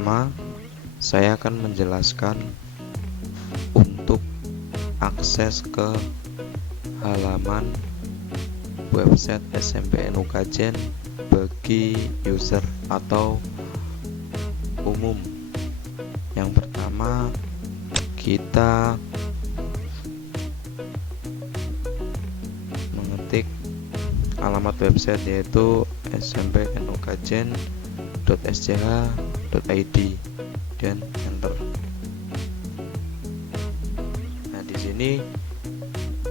pertama, saya akan menjelaskan untuk akses ke halaman website SMPN UKJN bagi user atau umum. Yang pertama, kita mengetik alamat website yaitu smp.nukjn.sch.id dan enter. Nah, di sini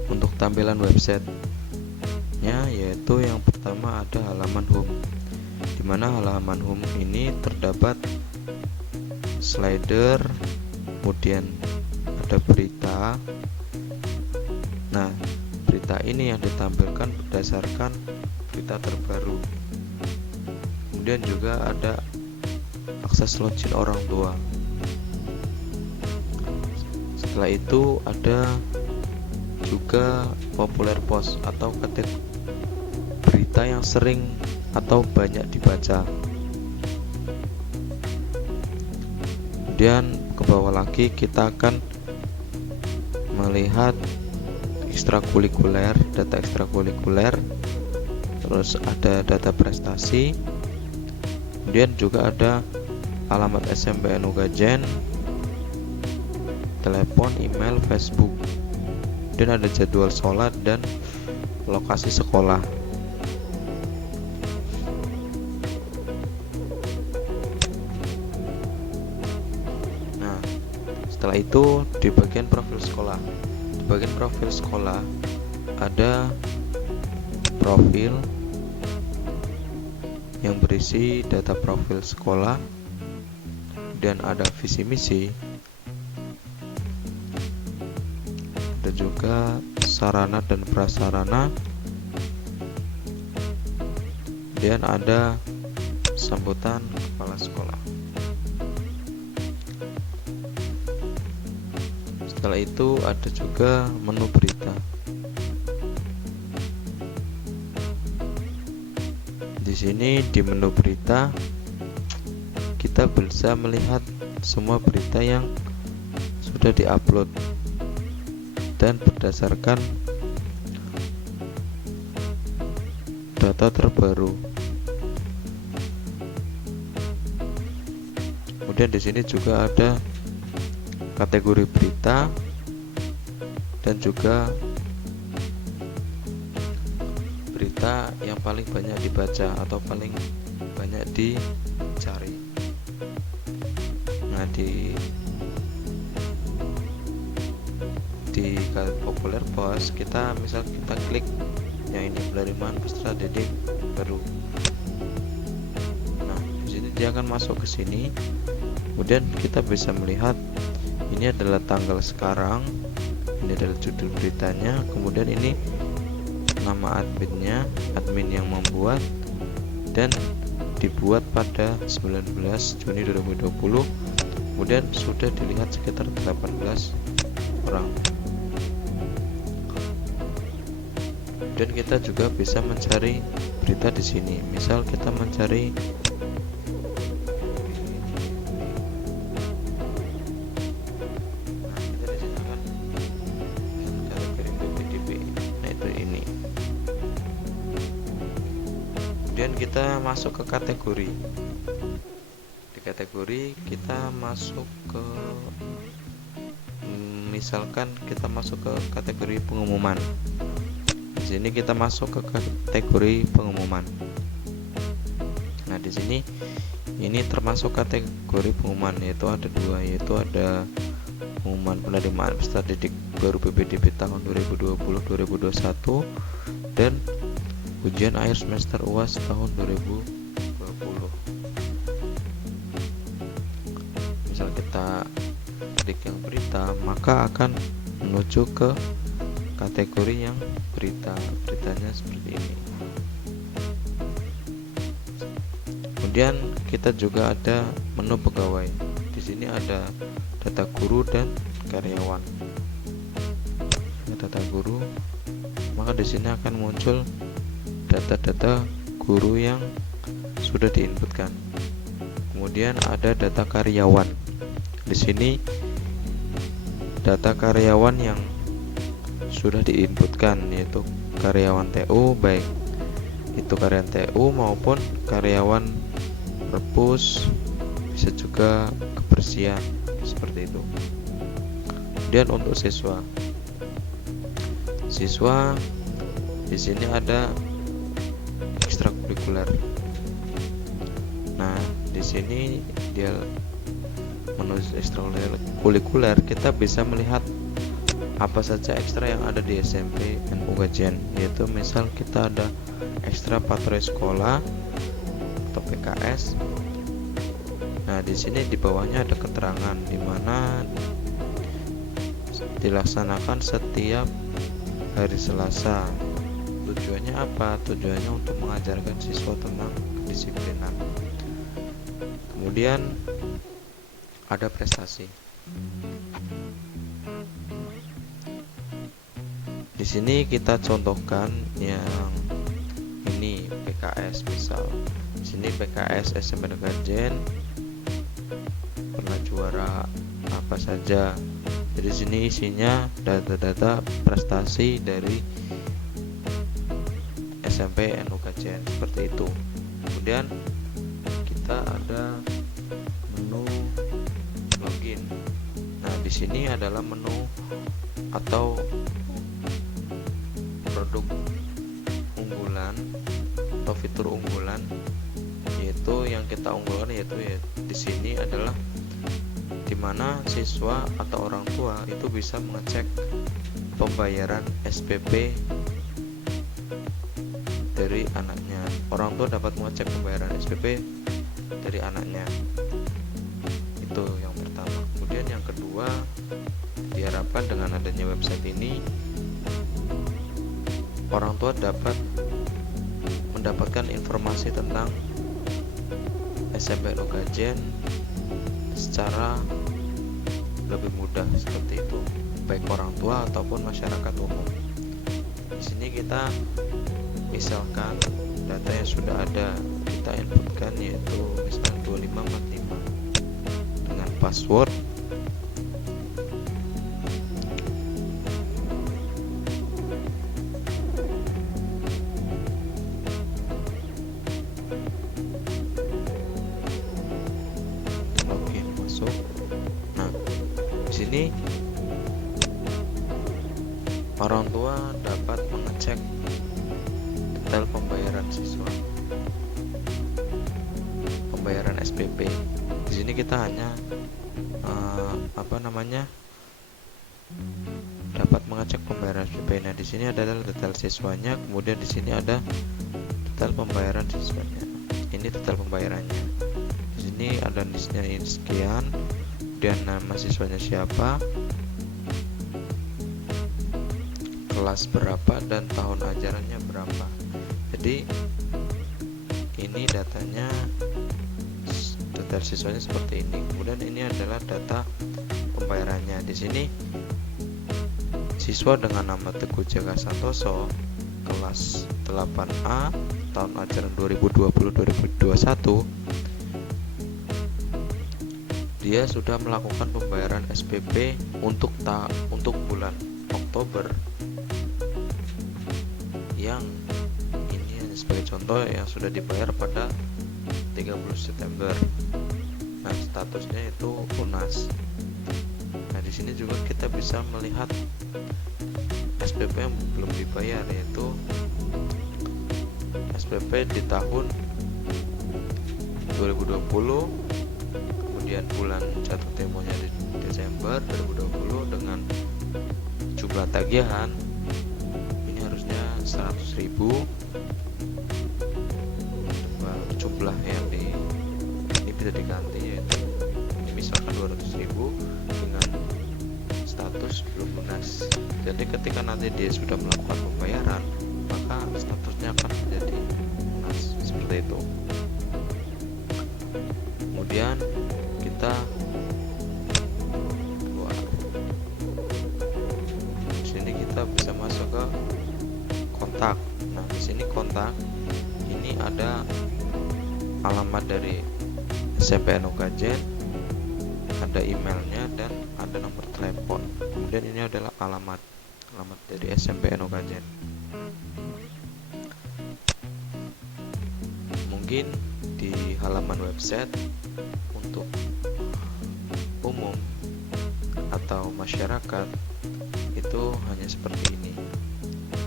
untuk tampilan websitenya yaitu yang pertama ada halaman home, di mana halaman home ini terdapat slider, kemudian ada berita. Nah, berita ini yang ditampilkan berdasarkan berita terbaru. Kemudian juga ada akses login orang tua. Setelah itu ada juga populer post atau kategori berita yang sering atau banyak dibaca. Kemudian ke bawah lagi kita akan melihat ekstrakurikuler, data ekstrakurikuler, terus ada data prestasi, kemudian juga ada alamat SMPN UKJN, telepon, email, Facebook, dan ada jadwal sholat dan lokasi sekolah. Nah, setelah itu di bagian profil sekolah. Di bagian profil sekolah ada profil yang berisi data profil sekolah dan ada visi misi. Ada juga sarana dan prasarana, dan ada sambutan kepala sekolah. Setelah itu ada juga menu berita. Di sini di menu berita kita bisa melihat semua berita yang sudah diupload dan berdasarkan data terbaru. Kemudian di sini juga ada kategori berita dan juga berita yang paling banyak dibaca atau paling banyak dicari. Nah, di populer post kita klik yang ini, penerimaan peserta didik baru. Nah, di sini dia akan masuk ke sini. Kemudian kita bisa melihat ini adalah tanggal sekarang, ini adalah judul beritanya, kemudian ini nama adminnya, admin yang membuat, dan dibuat pada 19 Juni 2020. Kemudian sudah dilihat sekitar 18 orang. Dan kita juga bisa mencari berita di sini. Misal kita mencari kategori PPDB. Nah, itu ini. Kemudian kita masuk ke kategori. Di kategori kita masuk ke, misalkan kita masuk ke kategori pengumuman. Di sini kita masuk ke kategori pengumuman. Nah, di sini ini termasuk kategori pengumuman, yaitu ada dua, yaitu ada pengumuman penerimaan peserta didik baru PPDB tahun 2020-2021 dan ujian akhir semester UAS tahun 2020. Misal kita klik yang berita, maka akan menuju ke kategori yang beritanya seperti ini. Kemudian kita juga ada menu pegawai. Di sini ada data guru dan karyawan. Data guru, maka di sini akan muncul data-data guru yang sudah diinputkan. Kemudian ada data karyawan. Di sini data karyawan yang sudah diinputkan, yaitu karyawan TU, baik itu karyawan TU maupun karyawan perpus, bisa juga kebersihan, seperti itu. Kemudian untuk siswa di sini ada ekstrakurikuler. Nah, di sini dia menulis ekstrakurikuler, kita bisa melihat apa saja ekstra yang ada di SMP NU Gajian, yaitu misal kita ada ekstra patroli sekolah atau PKS. Nah, di sini di bawahnya ada keterangan di mana dilaksanakan setiap hari Selasa. Tujuannya apa? Tujuannya untuk mengajarkan siswa tentang kedisiplinan. Kemudian ada prestasi. Di sini kita contohkan yang ini PKS, misal di sini PKS SMP Gajen pernah juara apa saja. Jadi sini isinya data-data prestasi dari SMP NU Gajen, seperti itu. Kemudian kita ada menu login. Nah, di sini adalah menu atau produk unggulan atau fitur unggulan, yaitu yang kita unggulkan yaitu di sini adalah dimana siswa atau orang tua itu bisa mengecek pembayaran SPP dari anaknya. Orang tua dapat mengecek pembayaran SPP dari anaknya. Itu yang pertama. Kemudian yang kedua, diharapkan dengan adanya website ini orang tua dapat mendapatkan informasi tentang SMP NU Gajen secara lebih mudah, seperti itu, baik orang tua ataupun masyarakat umum. Di sini kita misalkan data yang sudah ada kita inputkan, yaitu misalkan 2545 dengan password. Nah, di sini orang tua dapat mengecek detail pembayaran siswa, pembayaran SPP. Di sini kita hanya dapat mengecek pembayaran SPP. Nah, di sini adalah detail siswanya, kemudian di sini ada detail pembayaran siswanya. Ini detail pembayarannya. Di sini ada listnya ini sekian, dan nama siswanya siapa, kelas berapa, dan tahun ajarannya berapa. Jadi ini datanya, detail siswanya seperti ini. Kemudian ini adalah data pembayarannya. Di sini siswa dengan nama Teguh Jaka Santoso, kelas 8A, tahun ajaran 2020-2021, dia sudah melakukan pembayaran SPP untuk bulan Oktober, yang ini sebagai contoh yang sudah dibayar pada 30 September. Nah, statusnya itu lunas. Nah, di sini juga kita bisa melihat SPP yang belum dibayar, yaitu SPP di tahun 2020, kemudian bulan jatuh temponya di Desember 2020 dengan jumlah tagihan ini harusnya 100.000. Jumlah yang ini bisa diganti, yaitu ini misalkan 200.000 dengan status belum lunas. Jadi ketika nanti dia sudah melakukan pembayaran, maka statusnya akan menjadi lunas, seperti itu. Kemudian kita keluar. Di sini kita bisa masuk ke kontak. Nah, di sini kontak ini ada alamat dari SMPN Ukajen, ada emailnya, dan ada nomor telepon. Kemudian ini adalah alamat dari SMPN Ukajen. Mungkin di halaman website untuk umum atau masyarakat itu hanya seperti ini,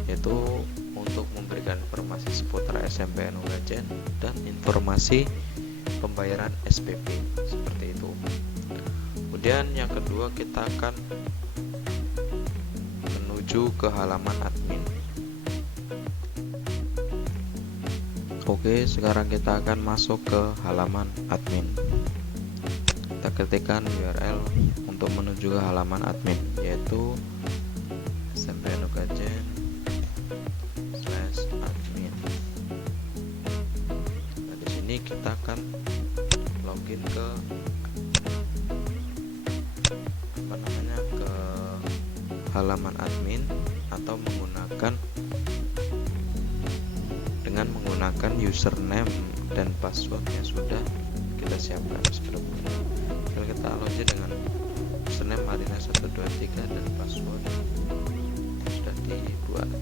yaitu untuk memberikan informasi seputar SMPN Ukajen dan informasi pembayaran SPP seperti itu. Kemudian yang kedua, kita akan menuju ke halaman admin. Oke, sekarang kita akan masuk ke halaman admin. Kita ketikkan URL untuk menuju ke halaman admin, yaitu SMPNUkajen/admin. Nah, di sini kita akan login ke halaman admin atau menggunakan username dan password yang sudah kita siapkan sebelumnya. Kita login dengan username Marina123 dan password sudah dibuat.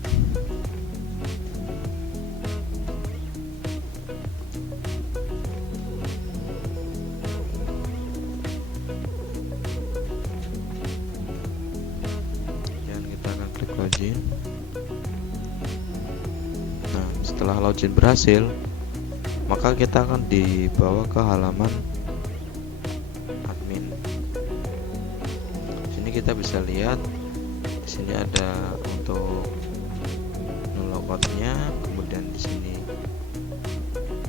Login. Nah, setelah login berhasil, maka kita akan dibawa ke halaman admin. Di sini kita bisa lihat, di sini ada untuk logoutnya, kemudian di sini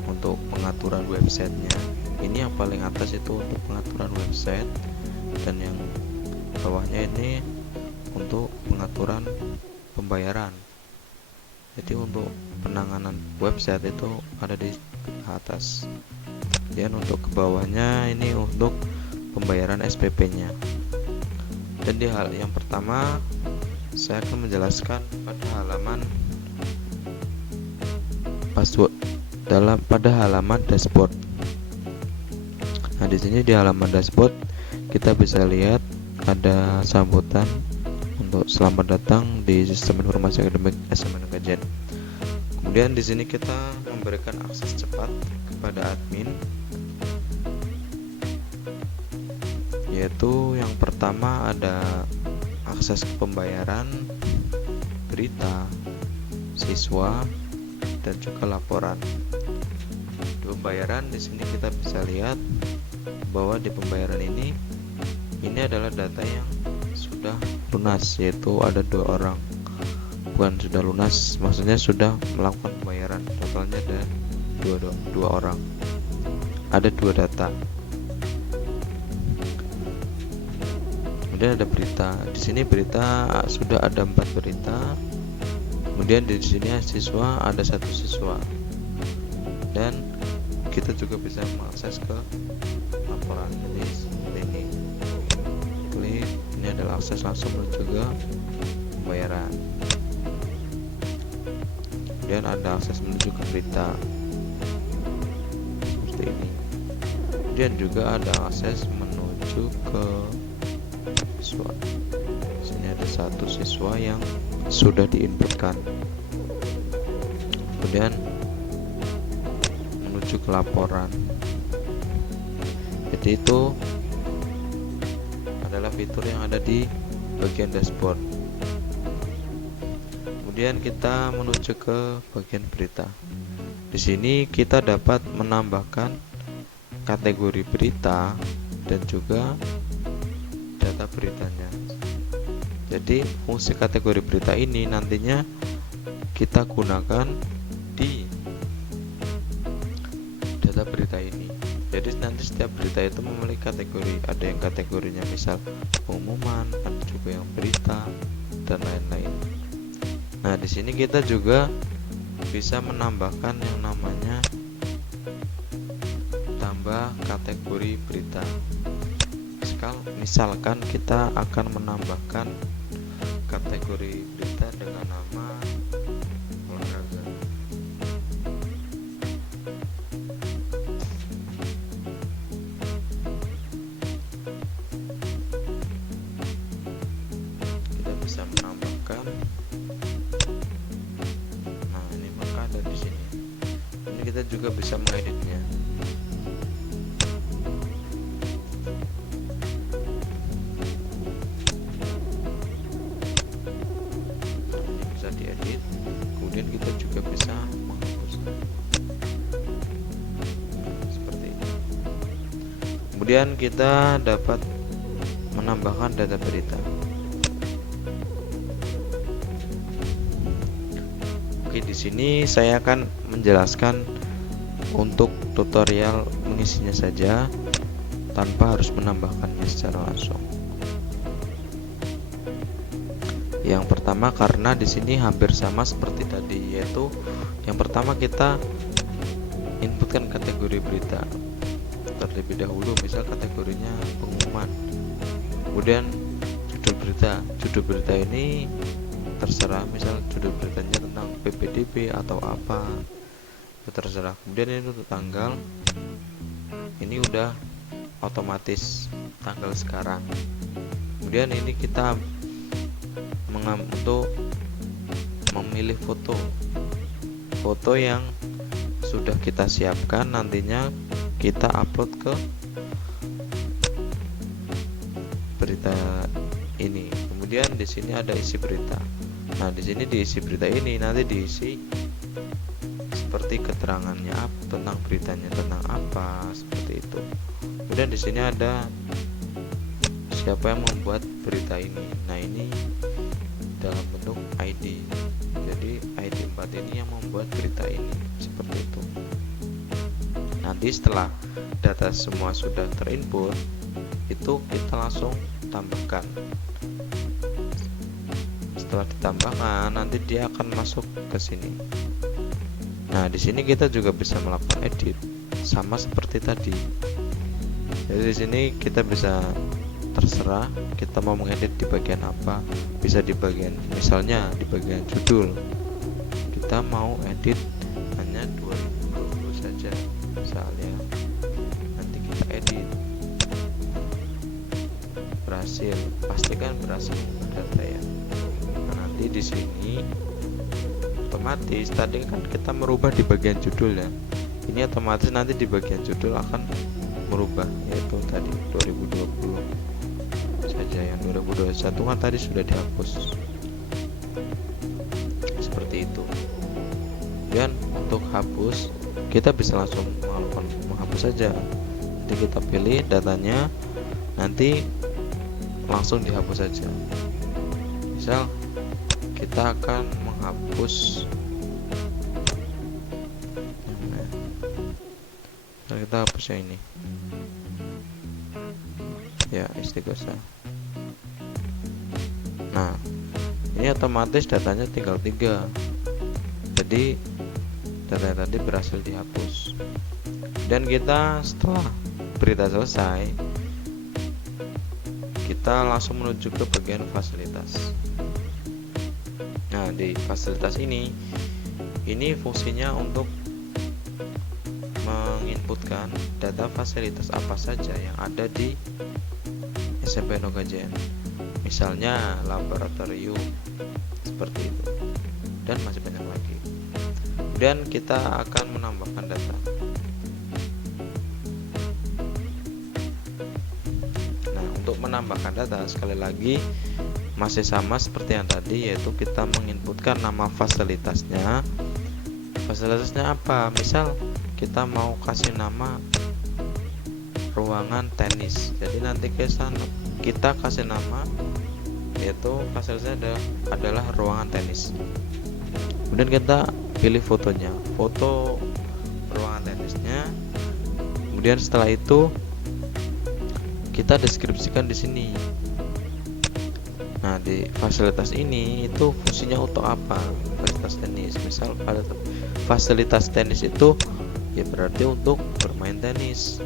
untuk pengaturan websitenya. Ini yang paling atas itu untuk pengaturan website, dan yang bawahnya ini untuk pengaturan pembayaran. Jadi untuk penanganan website itu ada di atas. Kemudian untuk ke bawahnya ini untuk pembayaran SPP-nya. Dan di hal yang pertama saya akan menjelaskan pada halaman password pada halaman dashboard. Nah, di sini di halaman dashboard kita bisa lihat ada sambutan untuk selamat datang di Sistem Informasi Akademik SMPN Ukajen. Kemudian di sini kita memberikan akses cepat kepada admin, yaitu yang pertama ada akses pembayaran, berita, siswa, dan juga laporan. Di pembayaran di sini kita bisa lihat bahwa di pembayaran ini adalah data yang sudah lunas, yaitu ada 2 orang. Bukan sudah lunas, maksudnya sudah melakukan pembayaran. Totalnya ada 2 orang. Ada 2 data. Kemudian ada berita. Di sini berita sudah ada 4 berita. Kemudian di sini siswa ada 1 siswa. Dan kita juga bisa mengakses ke laporan. Jadi seperti ini. Klik, ini adalah akses langsung menuju ke pembayaran. Kemudian ada akses menuju ke berita seperti ini. Kemudian juga ada akses menuju ke siswa. Di sini ada 1 siswa yang sudah diinputkan. Kemudian menuju ke laporan. Jadi itu adalah fitur yang ada di bagian dashboard. Kemudian kita menuju ke bagian berita. Di sini kita dapat menambahkan kategori berita dan juga data beritanya. Jadi fungsi kategori berita ini nantinya kita gunakan di data berita ini. Jadi nanti setiap berita itu memiliki kategori. Ada yang kategorinya misal pengumuman, ada juga yang berita dan lain-lain. Nah, di sini kita juga bisa menambahkan yang namanya tambah kategori berita. Misalkan kita akan menambahkan kategori berita dengan nama olahraga. kita juga bisa mengeditnya. Ini bisa diedit, kemudian kita juga bisa menghapus seperti ini. Kemudian kita dapat menambahkan data berita. Oke, di sini saya akan menjelaskan untuk tutorial mengisinya saja tanpa harus menambahkannya secara langsung. Yang pertama, karena di sini hampir sama seperti tadi, yaitu yang pertama kita inputkan kategori berita terlebih dahulu, misal kategorinya pengumuman. Kemudian judul berita. Judul berita ini terserah, misal judul beritanya tentang PPDB atau apa, itu terserah. Kemudian ini untuk tanggal, ini udah otomatis tanggal sekarang. Kemudian ini kita untuk memilih foto yang sudah kita siapkan, nantinya kita upload ke berita ini. Kemudian di sini ada isi berita. Nah, di sini diisi berita ini nanti diisi seperti keterangannya tentang beritanya tentang apa, seperti itu. Kemudian di sini ada siapa yang membuat berita ini. Nah, ini dalam bentuk ID. Jadi ID 4 ini yang membuat berita ini, seperti itu. Nanti setelah data semua sudah terinput, itu kita langsung tambahkan. Setelah ditambahkan, nanti dia akan masuk ke sini. Nah, di sini kita juga bisa melakukan edit sama seperti tadi. Jadi di sini kita bisa terserah kita mau mengedit di bagian apa, bisa di bagian, misalnya di bagian judul kita mau edit hanya 2020 saja misalnya, nanti kita edit berhasil, pastikan berhasil data ya. Nah, nanti di sini otomatis tadi kan kita merubah di bagian judul ya, ini otomatis nanti di bagian judul akan merubah, yaitu tadi 2020 saja, yang 2021 kan tadi sudah dihapus, seperti itu. Dan untuk hapus kita bisa langsung menghapus saja, jadi kita pilih datanya, nanti langsung dihapus saja. Misal kita akan menghapus, nah, kita hapus yang ini ya, istighosah. Nah, ini otomatis datanya tinggal 3, jadi data tadi berhasil dihapus. Dan kita setelah berita selesai, kita langsung menuju ke bagian fasilitas. Nah, di fasilitas ini fungsinya untuk menginputkan data fasilitas apa saja yang ada di SMP Nogajen, misalnya laboratorium, seperti itu, dan masih banyak lagi. Kemudian kita akan menambahkan data. Nah, untuk menambahkan data sekali lagi masih sama seperti yang tadi, yaitu kita menginputkan nama fasilitasnya. Fasilitasnya apa? Misal kita mau kasih nama ruangan tenis, jadi nanti kita kasih nama, yaitu fasilitasnya adalah ruangan tenis. Kemudian kita pilih fotonya, foto ruangan tenisnya. Kemudian setelah itu kita deskripsikan di sini. Nah, di fasilitas ini itu fungsinya untuk apa? Fasilitas tenis, misal pada fasilitas tenis itu ya berarti untuk bermain tenis.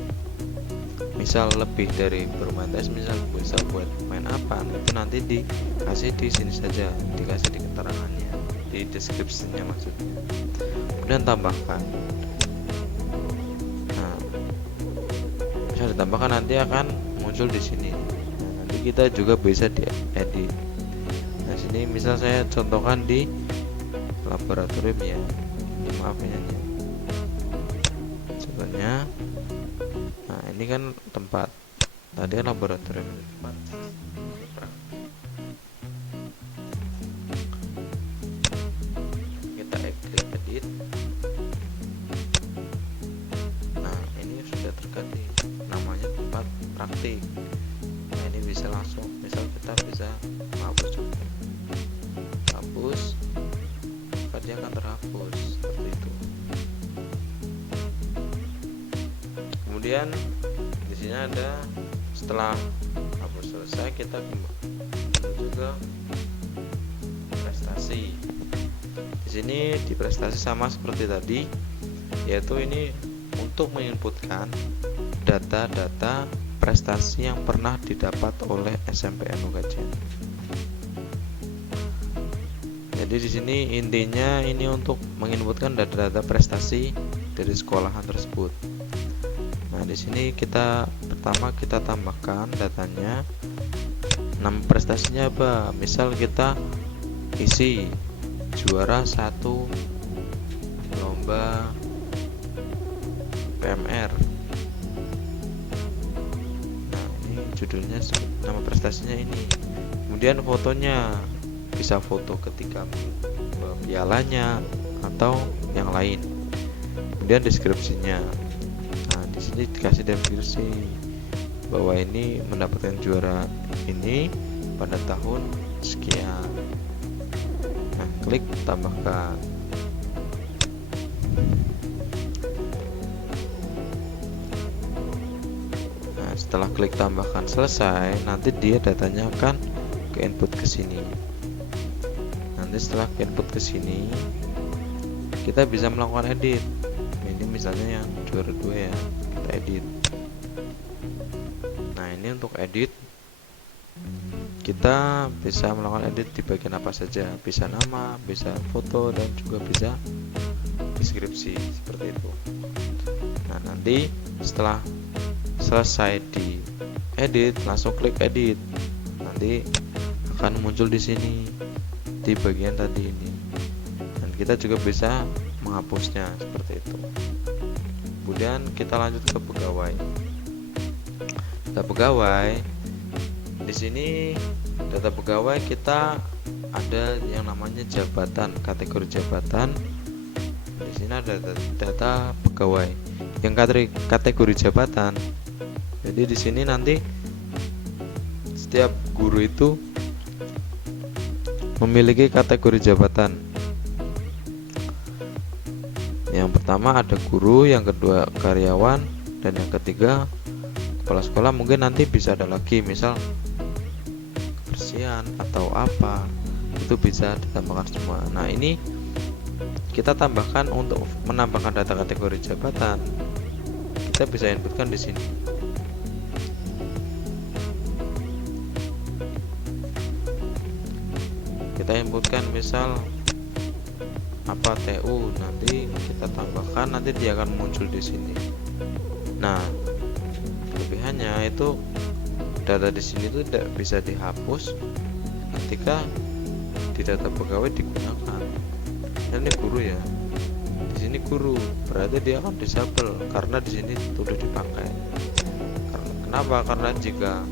Misal lebih dari bermain tenis, misal bisa buat main apa, itu nanti dikasih di sini saja, dikasih di keterangannya, di deskripsinya maksudnya. Kemudian tambahkan. Nah, bisa ditambahkan, nanti akan muncul di sini. Nah, nanti kita juga bisa diedit. Nah, sini misal saya contohkan di laboratorium ya, ini maaf ini. contohnya. Nah, ini kan tempat tadi kan laboratorium, tempat kita klik edit. Nah, ini sudah terganti namanya tempat praktik. Nah, ini bisa langsung, misal kita bisa hapus juga, hapus, maka dia akan terhapus seperti itu. Kemudian di sini ada, setelah hapus selesai, kita menuju ke prestasi. Di sini di prestasi sama seperti tadi, yaitu ini untuk menginputkan data-data prestasi yang pernah didapat oleh SMPN Gajen. Jadi di sini intinya ini untuk menginputkan data-data prestasi dari sekolahan tersebut. Nah, di sini pertama kita tambahkan datanya. Nama prestasinya apa? Misal kita isi juara 1 lomba PMR. Nah, ini judulnya, nama prestasinya ini. Kemudian fotonya, bisa foto ketika pialanya atau yang lain. Kemudian deskripsinya. Nah, di sini dikasih deskripsi bahwa ini mendapatkan juara ini pada tahun sekian. Nah, klik tambahkan. Nah, setelah klik tambahkan selesai, nanti dia datanya akan ke input ke sini. Nanti setelah ke input ke sini, kita bisa melakukan edit. Ini misalnya yang juara 2 ya, kita edit. Nah, ini untuk edit kita bisa melakukan edit di bagian apa saja, bisa nama, bisa foto, dan juga bisa deskripsi seperti itu. Nah, nanti setelah selesai di edit, langsung klik edit. Nanti akan muncul di sini di bagian tadi ini, dan kita juga bisa menghapusnya seperti itu. Kemudian kita lanjut ke pegawai. Data pegawai, di sini data pegawai kita ada yang namanya jabatan, kategori jabatan. Di sini ada data pegawai yang kategori jabatan. Jadi di sini nanti setiap guru itu memiliki kategori jabatan. Yang pertama ada guru, yang kedua karyawan, dan yang ketiga kepala sekolah. Mungkin nanti bisa ada lagi, misal kebersihan atau apa, itu bisa ditambahkan semua. Nah, ini kita tambahkan untuk menambahkan data kategori jabatan. Kita bisa inputkan di sini. Kita inputkan misal apa TU, nanti kita tambahkan, nanti dia akan muncul di sini. Nah, kelebihannya itu data di sini itu tidak bisa dihapus ketika di data pegawai digunakan. Dan ini guru ya, di sini guru, berarti dia akan disable karena di sini sudah dipakai. Kenapa? Karena jika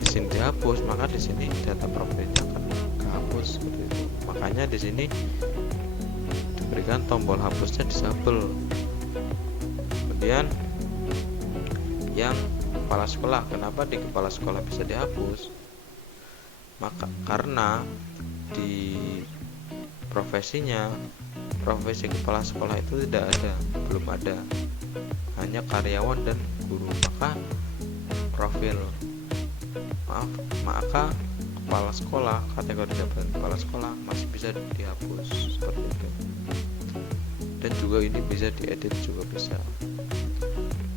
di sini dihapus, maka di sini data profilnya akan kehapus seperti itu. Makanya di sini diberikan tombol hapusnya disable. Kemudian yang kepala sekolah, kenapa di kepala sekolah bisa dihapus? Maka karena di profesinya, profesi kepala sekolah itu tidak ada, belum ada, hanya karyawan dan guru. Maka maka kepala sekolah, kategori jabatan kepala sekolah masih bisa dihapus seperti itu. Dan juga ini bisa diedit juga bisa.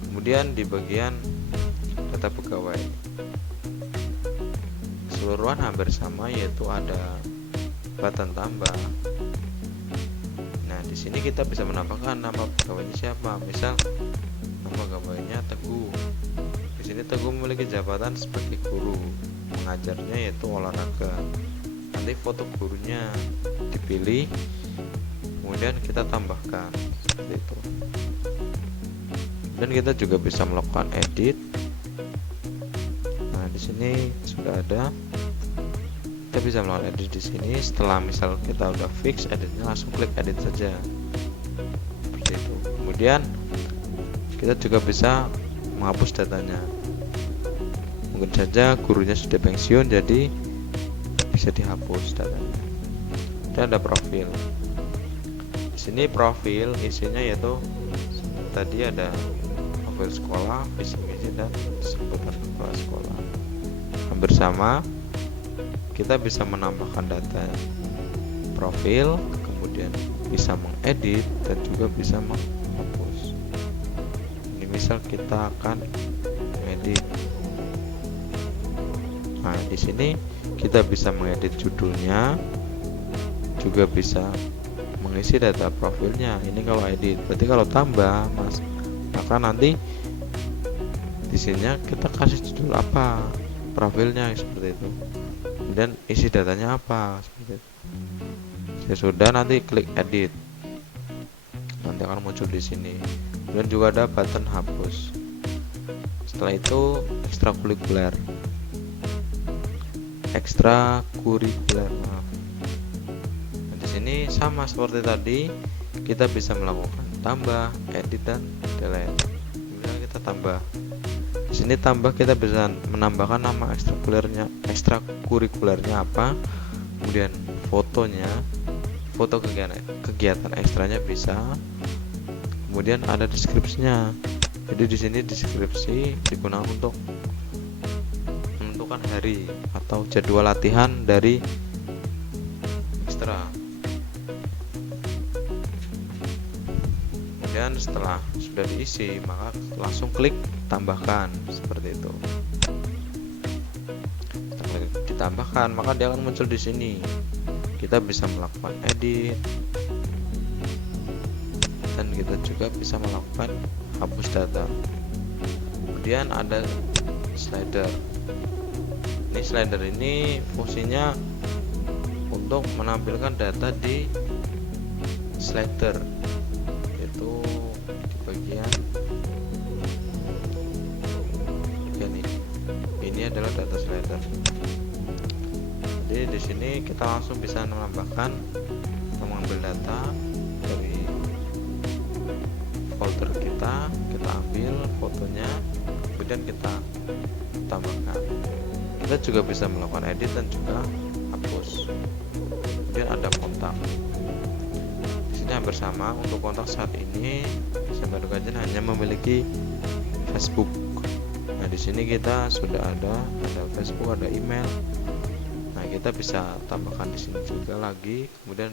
Kemudian di bagian data pegawai keseluruhan hampir sama, yaitu ada button tambah. Nah, di sini kita bisa menambahkan nama pegawainya siapa. Misal nama pegawainya Teguh. Di sini Teguh memiliki jabatan sebagai guru, mengajarnya yaitu olahraga. Nanti foto gurunya dipilih, kemudian kita tambahkan seperti itu. Dan kita juga bisa melakukan edit. Nah, di sini sudah ada. Kita bisa melakukan edit di sini. Setelah misal kita udah fix editnya, langsung klik edit saja. Seperti itu. Kemudian kita juga bisa menghapus datanya. Mungkin saja gurunya sudah pensiun, jadi bisa dihapus datanya. Dan ada profil. Di sini profil isinya yaitu tadi ada profil sekolah, visi misi, dan seputar kepala sekolah. Hampir sama. Kita bisa menambahkan data profil, kemudian bisa mengedit dan juga bisa menghapus. Ini misal kita akan mengedit. Nah, di sini kita bisa mengedit judulnya, juga bisa mengisi data profilnya. Ini kalau edit. Berarti kalau tambah, maka nanti di sini kita kasih judul apa, profilnya seperti itu. Dan isi datanya apa seperti itu. Sesudah nanti klik edit, nanti akan muncul di sini. Dan juga ada button hapus. Setelah itu ekstrakurikuler. Maaf. Nah, di sini sama seperti tadi, kita bisa melakukan tambah, edit, dan delete. Kemudian kita tambah. Di sini tambah, kita bisa menambahkan nama ekstrakurikulernya apa, kemudian fotonya, foto kegiatan ekstranya bisa, kemudian ada deskripsinya. Jadi di sini deskripsi digunakan untuk menentukan hari atau jadwal latihan dari ekstra. Kemudian setelah sudah diisi, maka langsung klik tambahkan seperti itu. Setelah ditambahkan, maka dia akan muncul di sini. Kita bisa melakukan edit, dan kita juga bisa melakukan hapus data. Kemudian ada slider. Ini slider ini fungsinya untuk menampilkan data di slider, itu di bagian ini adalah data slider. Jadi di sini kita langsung bisa menambahkan, mengambil data dari folder kita ambil fotonya, kemudian kita tambahkan. Kita juga bisa melakukan edit dan juga hapus. Kemudian ada kontak. Di sini hampir sama. Untuk kontak saat ini Smp Kajen hanya memiliki Facebook. Nah, di sini kita sudah ada Facebook, ada email. Nah, kita bisa tambahkan di sini juga lagi. Kemudian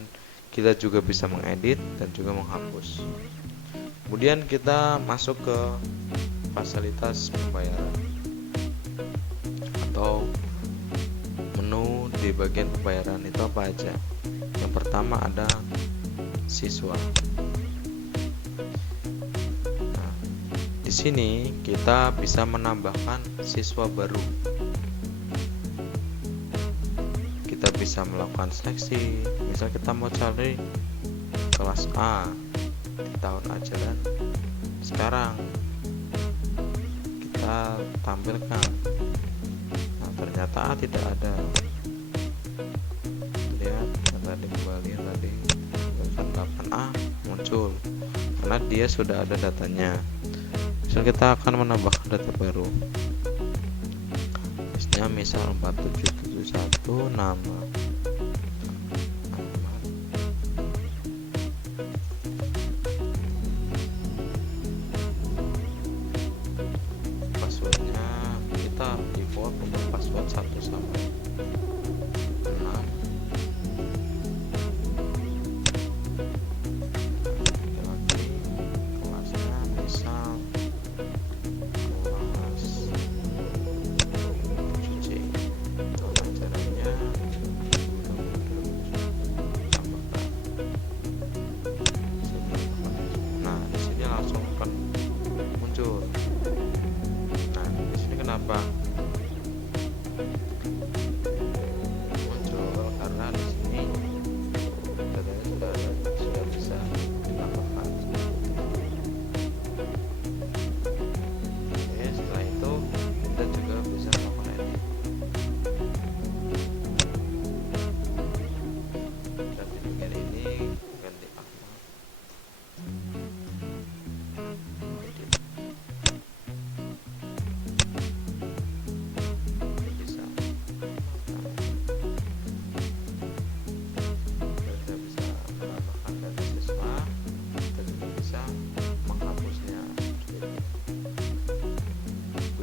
kita juga bisa mengedit dan juga menghapus. Kemudian kita masuk ke fasilitas pembayaran atau menu di bagian pembayaran. Itu apa aja? Yang pertama ada siswa. Nah, di sini kita bisa menambahkan siswa baru. Kita bisa melakukan seleksi. Misal kita mau cari kelas A di tahun ajaran sekarang, kita tampilkan. Nah, ternyata tidak ada. Lihat yang tadi, kembali yang tadi 8A muncul karena dia sudah ada datanya. Misal kita akan menambahkan data baru, misal 4771 nama. Passwordnya kita default untuk password 1 sampai 6. Lagi kelasnya misal kelas 7C. Nama acaranya tambahkan. Nah, di sini langsung akan muncul. Nah, di sini kenapa muncul? Karena di sini datanya sudah bisa ditambahkan.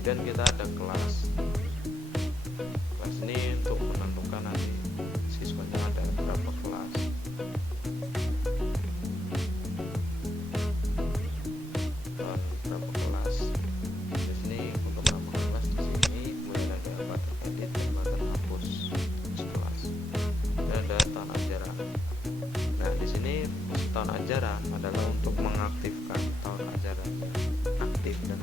Kemudian kita ada kelas ini untuk menentukan nanti siswanya ada berapa kelas. Berapa kelas di sini untuk menambah kelas. Di sini kemudian ada button edit dan button hapus kelas, dan ada tahun ajaran. Nah, di sini fungsi tahun ajaran adalah untuk mengaktifkan tahun ajaran aktif dan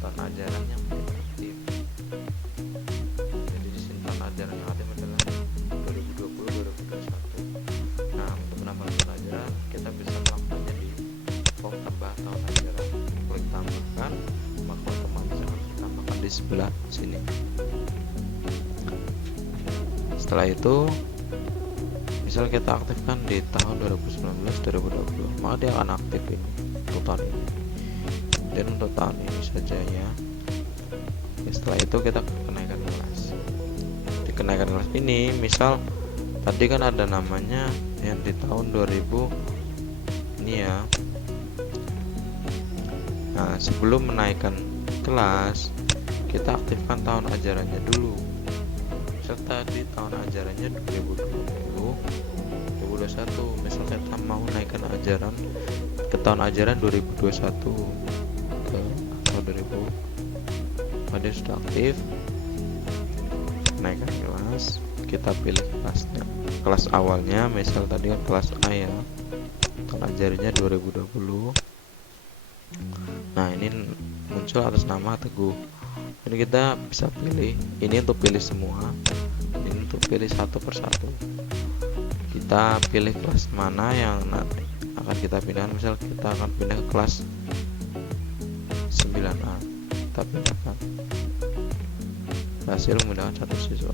tahun ajaran yang tidak aktif. Jadi di sini tahun ajaran yang aktif adalah 2020-2021. Nah, untuk menambah tahun ajaran kita bisa melakukannya di form tambah tahun ajaran. Klik tambahkan, maka otomatis akan ditambahkan di sebelah sini. Setelah itu, misal kita aktifkan di tahun 2019-2020, maka dia akan aktif ini untuk tahun ini dan untuk tahun ini saja ya. Setelah itu kita kenaikan kelas. Di kenaikan kelas ini, misal tadi kan ada namanya yang di tahun 2000 ini ya. Nah, sebelum menaikkan kelas, kita aktifkan tahun ajarannya dulu. Serta di tahun ajarannya 2020-2021. Misal kita mau naikkan ajaran ke tahun ajaran 2021 ke tahun 2000, pada sudah aktif, naikkan kelas, kita pilih kelasnya, kelas awalnya. Misal tadi kan kelas A ya, tahun ajarannya 2020. Nah, ini muncul atas nama Teguh. Ini kita bisa pilih, ini untuk pilih semua, ini untuk pilih satu persatu. Kita pilih kelas mana yang nanti akan kita pindahkan. Misal kita akan pindah ke kelas 9A, kita pindahkan. Hasil menggunakan satu siswa.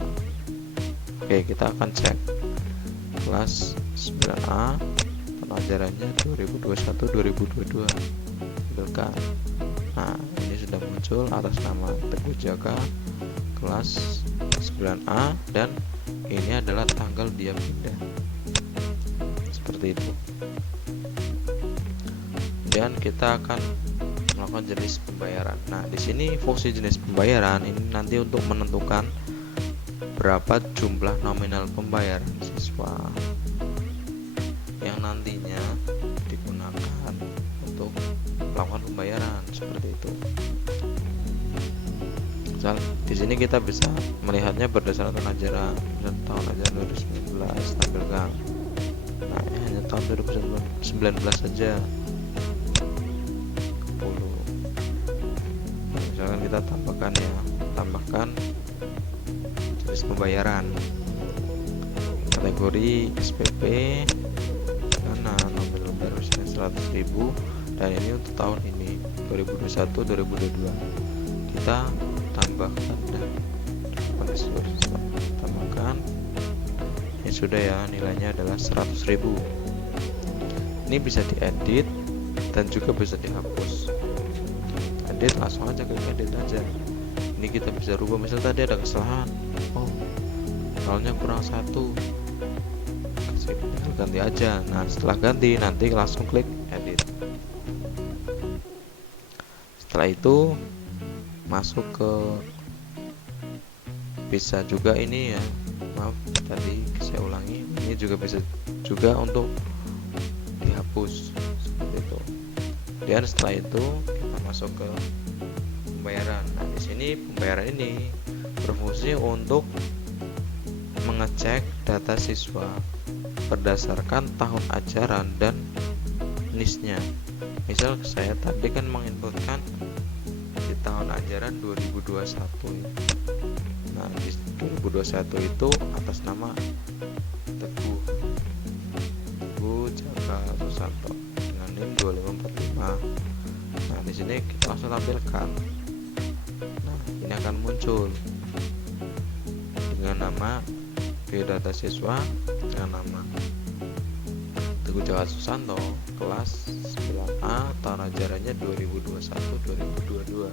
Oke, kita akan cek kelas 9A, tahun ajarannya 2021-2022. Ambilkan. Nah, ini sudah muncul atas nama Teguh Jaka, kelas 9A, dan ini adalah tanggal dia pindah. Seperti itu. Dan kita akan melakukan jenis pembayaran. Nah, di sini fungsi jenis pembayaran ini nanti untuk menentukan berapa jumlah nominal pembayaran siswa yang nantinya digunakan untuk melakukan pembayaran, seperti itu. Misal di sini kita bisa melihatnya berdasarkan tahun ajaran. Misal tahun ajaran 2019 tampilkan. Nah, ini hanya tahun 2019 saja. Misalkan kita tambahkan ya, tambahkan jenis pembayaran, kategori SPP, dana nominal baru 100.000, dan ini untuk tahun ini 2021-2022. Kita tambahkan dan tambahkan. Ini sudah ya, nilainya adalah 100.000. Ini bisa diedit dan juga bisa dihapus. Edit, langsung aja ke edit aja. Ini kita bisa rubah. Misal tadi ada kesalahan, oh nolnya kurang 1, ganti aja. Nah, setelah ganti nanti langsung klik edit. Setelah itu masuk ke, bisa juga ini ya, maaf tadi saya ulangi, ini juga bisa juga untuk dihapus, seperti itu. Dan setelah itu kita masuk ke pembayaran. Nah, di sini pembayaran ini berfungsi untuk mengecek data siswa berdasarkan tahun ajaran dan NIS-nya. Misal saya tadi kan menginputkan di tahun ajaran 2021. Nah, di 2021 itu atas nama Teguh Jaka Susanto dengan NIM 2545. Nah, di sini kita langsung tampilkan. Nah, ini akan muncul dengan nama data siswa dengan nama Teguh Jaka Susanto, kelas 9A, tahun ajarannya 2021-2022.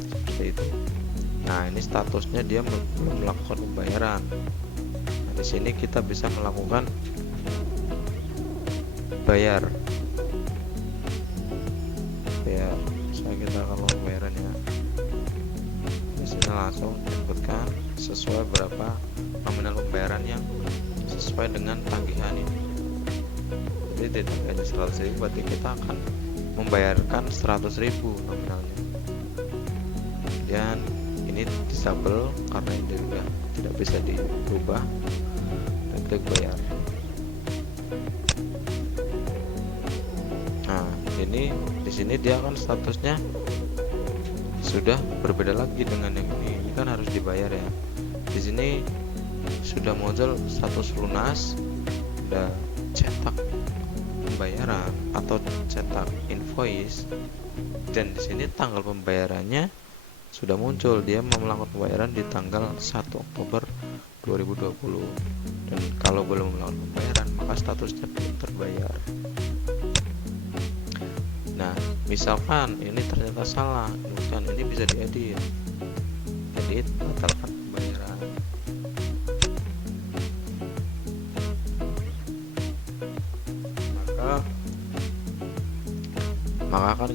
Seperti itu. Nah, ini statusnya dia belum melakukan pembayaran. Nah, di sini kita bisa melakukan bayar. Misalnya kita kalau pembayaran ya, langsung inputkan sesuai berapa nominal pembayaran yang sesuai dengan tagihan ini. Jadi tagihannya 100.000, berarti kita akan membayarkan 100.000 nominalnya. Dan ini disable karena ini juga tidak bisa dirubah, dan klik bayar. Nah, ini di sini dia kan statusnya sudah berbeda lagi dengan yang ini. Ini kan harus dibayar ya. Di sini sudah muncul status lunas, ada cetak pembayaran atau cetak invoice, dan di sini tanggal pembayarannya sudah muncul. Dia melakukan pembayaran di tanggal 1 Oktober 2020, dan kalau belum melakukan pembayaran maka statusnya belum terbayar. Nah, misalkan ini ternyata salah, misalkan ini bisa diedit, batalkan pembayaran. Maka akan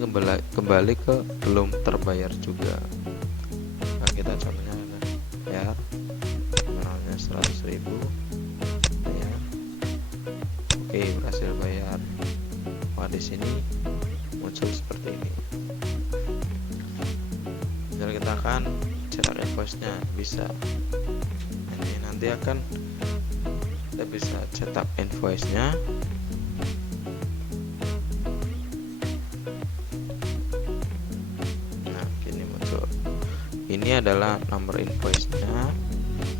kembali ke belum terbayar juga. Nah, kita contohnya bayar nominalnya 100.000, bayar. Oke, berhasil bayar. Wah, di sini muncul seperti ini. Jadi kita akan cetak invoice-nya, bisa. Ini nanti akan kita bisa cetak invoice-nya. Nah, ini muncul. Ini adalah nomor invoice-nya.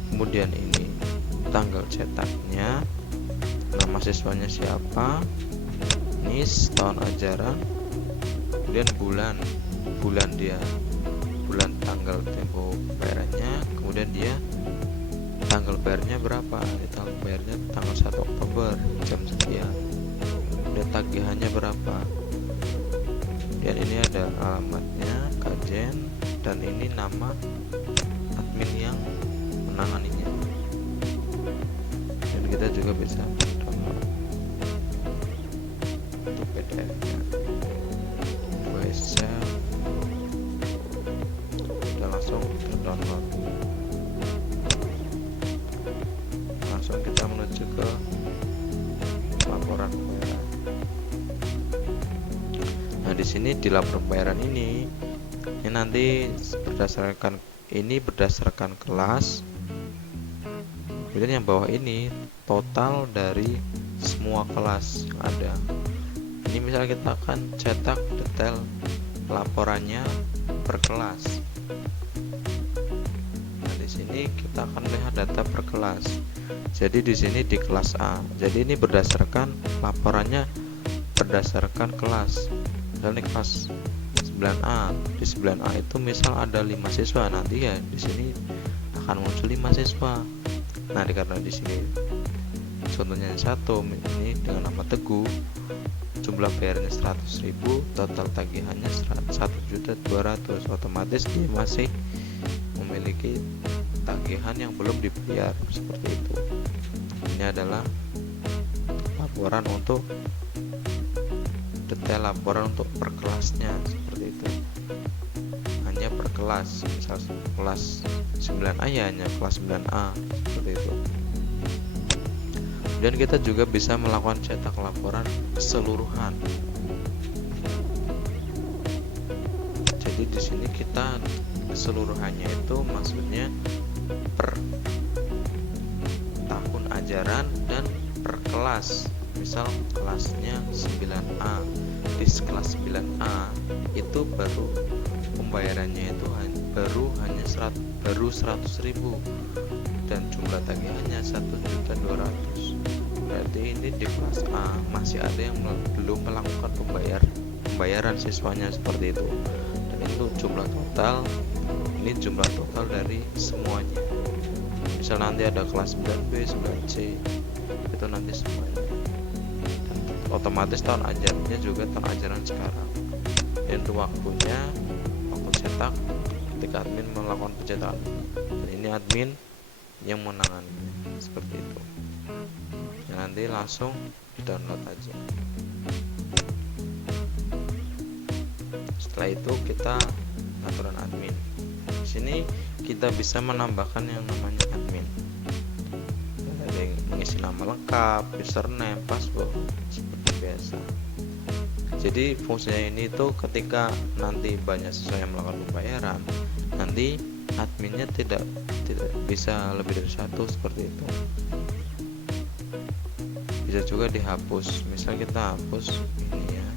Kemudian ini tanggal cetaknya, nama siswanya siapa, NIS, tahun ajaran, kemudian bulan dia, bulan tanggal tempo bayarannya, kemudian dia tanggal bayarnya berapa, tanggal bayarnya tanggal 1 Oktober jam sekian, kemudian tagihannya berapa, dan ini ada alamatnya, Kajen, dan ini nama admin yang menanganinya. Dan kita juga bisa download untuk PDF-nya. Udah langsung terdownload. Langsung kita menuju ke laporan pembayaran. Nah, di sini di laporan pembayaran ini nanti berdasarkan kelas. Kemudian yang bawah ini total dari semua kelas yang ada. Ini misalnya kita akan cetak detail laporannya per kelas. Nah, di sini kita akan lihat data per kelas. Jadi di sini di kelas A. Jadi ini berdasarkan laporannya berdasarkan kelas. Misalnya kelas 9A. Di 9A itu misal ada 5 siswa, nanti ya di sini akan muncul 5 siswa. Nah, karena di sini contohnya satu ini dengan nama Teguh, jumlah bayarnya 100.000, total tagihannya 1.200.000, otomatis dia masih memiliki tagihan yang belum dibayar, seperti itu. Ini adalah laporan untuk detail laporan untuk per kelasnya, seperti itu. Hanya per kelas, misal kelas 9A ya hanya kelas 9A, seperti itu. Dan kita juga bisa melakukan cetak laporan keseluruhan. Jadi di sini kita keseluruhannya itu maksudnya per tahun ajaran dan per kelas. Misal kelasnya 9A. Di kelas 9A itu baru pembayarannya itu hanya 100.000 dan jumlah tagihannya 1.200.000. Berarti ini di kelas A masih ada yang belum melakukan pembayaran siswanya, seperti itu. Dan itu jumlah total, ini jumlah total dari semuanya. Misal nanti ada kelas 9B, 9C, itu nanti semuanya. Dan otomatis tahun ajarannya juga tahun ajaran sekarang. Dan untuk waktu cetak ketika admin melakukan pencetakan. Dan ini admin yang menangani, seperti itu. Ya, nanti langsung di download aja. Setelah itu kita aturan admin. Di sini kita bisa menambahkan yang namanya admin. Ada yang mengisi nama lengkap, username, password seperti biasa. Jadi fungsinya ini tuh ketika nanti banyak siswa yang melakukan pembayaran, nanti adminnya tidak bisa lebih dari satu seperti itu. Bisa juga dihapus, misal kita hapus ini ya.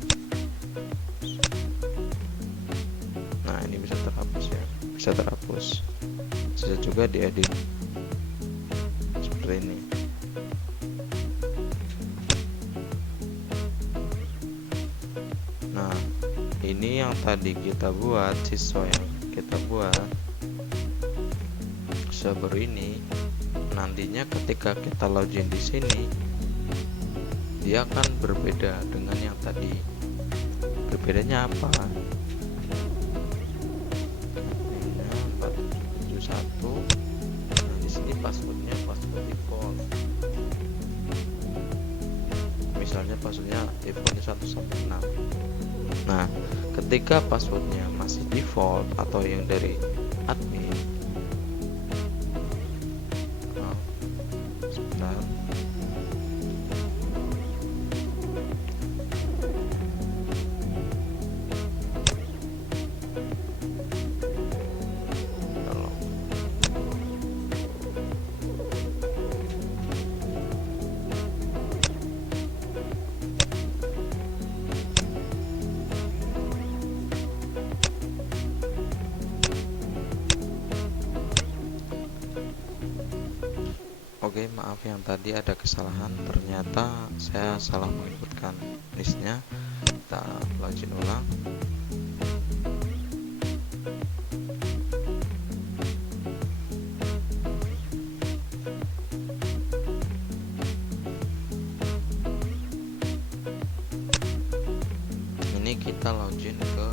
Nah ini bisa terhapus ya, bisa terhapus. Bisa juga diedit seperti ini. Nah ini yang tadi kita buat, siswa yang kita buat baru ini, nantinya ketika kita login di sini dia akan berbeda dengan yang tadi. Berbedanya apa? Ini 4771. Nah, di sini passwordnya password default. Misalnya passwordnya defaultnya 1 sampai 6. Nah, ketika passwordnya masih default atau yang dari admin, Oke, maaf yang tadi ada kesalahan, ternyata saya salah menginputkan listnya. Kita login ulang. Ini kita login ke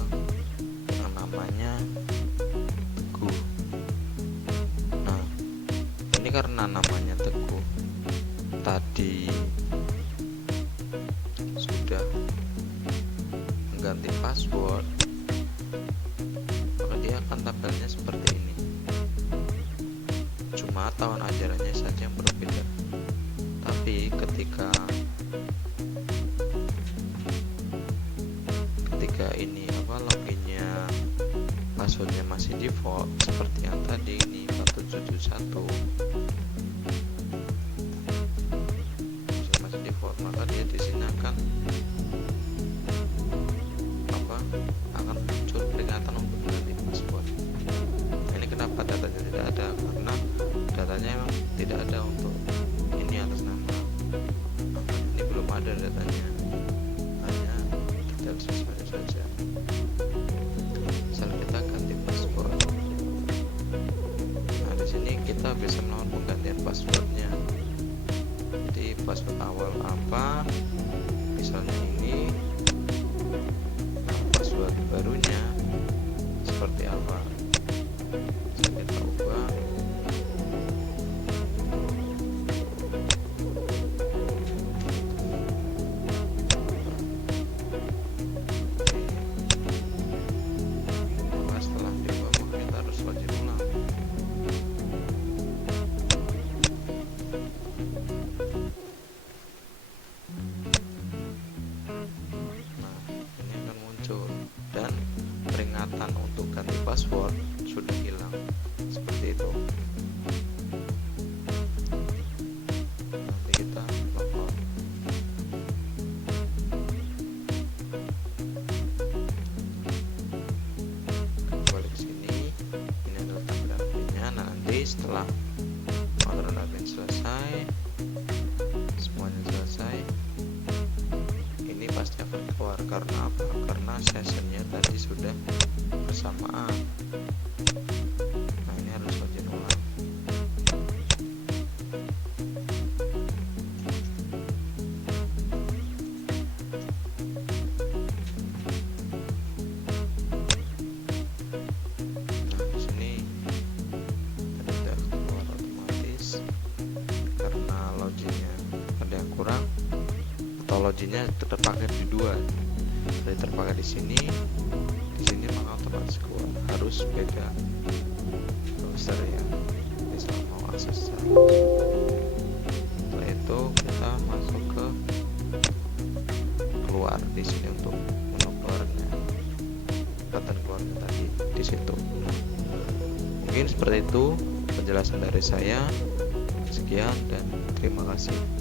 yang namanya Teguh. Nah, ini karena namanya Teguh tadi sudah mengganti password, maka dia akan tabelnya seperti ini. Cuma tahun ajarannya saja yang berbeda. Tapi ketika ini loginnya, passwordnya masih default seperti yang tadi ini 4771, masih default, maka dia di sini akan muncul peringatan untuk mengganti password. Nah, ini kenapa datanya tidak ada? Karena datanya memang tidak ada untuk ini atas nama. Ini belum ada datanya, hanya detail siswanya saja. Misal kita ganti password. Nah, di sini kita bisa melakukan penggantian passwordnya. Jadi password awal apa? Misalnya ini. Password barunya seperti apa? Bisa kita ubah. Setelah diubah, kita harus login ulang. Nah, ini akan muncul dan peringatan untuk ganti password sudah hilang seperti itu. Nanti kita logout. Kembali ke sini. Ini adalah tampilan adminnya. Nah, nanti setelah pengaturan admin selesai, semuanya selesai, ini pasti akan keluar. Karena apa? Karena sessionnya tadi sudah bersamaan. Nah, ini harus login ulang. Nah, di sini sudah keluar otomatis karena loginnya ada yang kurang, atau loginnya terpakai di dua. Jadi terpakai di sini, di sini maka otomatis keluar harus beda browser ya, misal mau akses setelah itu kita masuk ke keluar di sini untuk menu keluarnya, button keluarnya tadi di situ. Mungkin seperti itu penjelasan dari saya. Sekian dan terima kasih.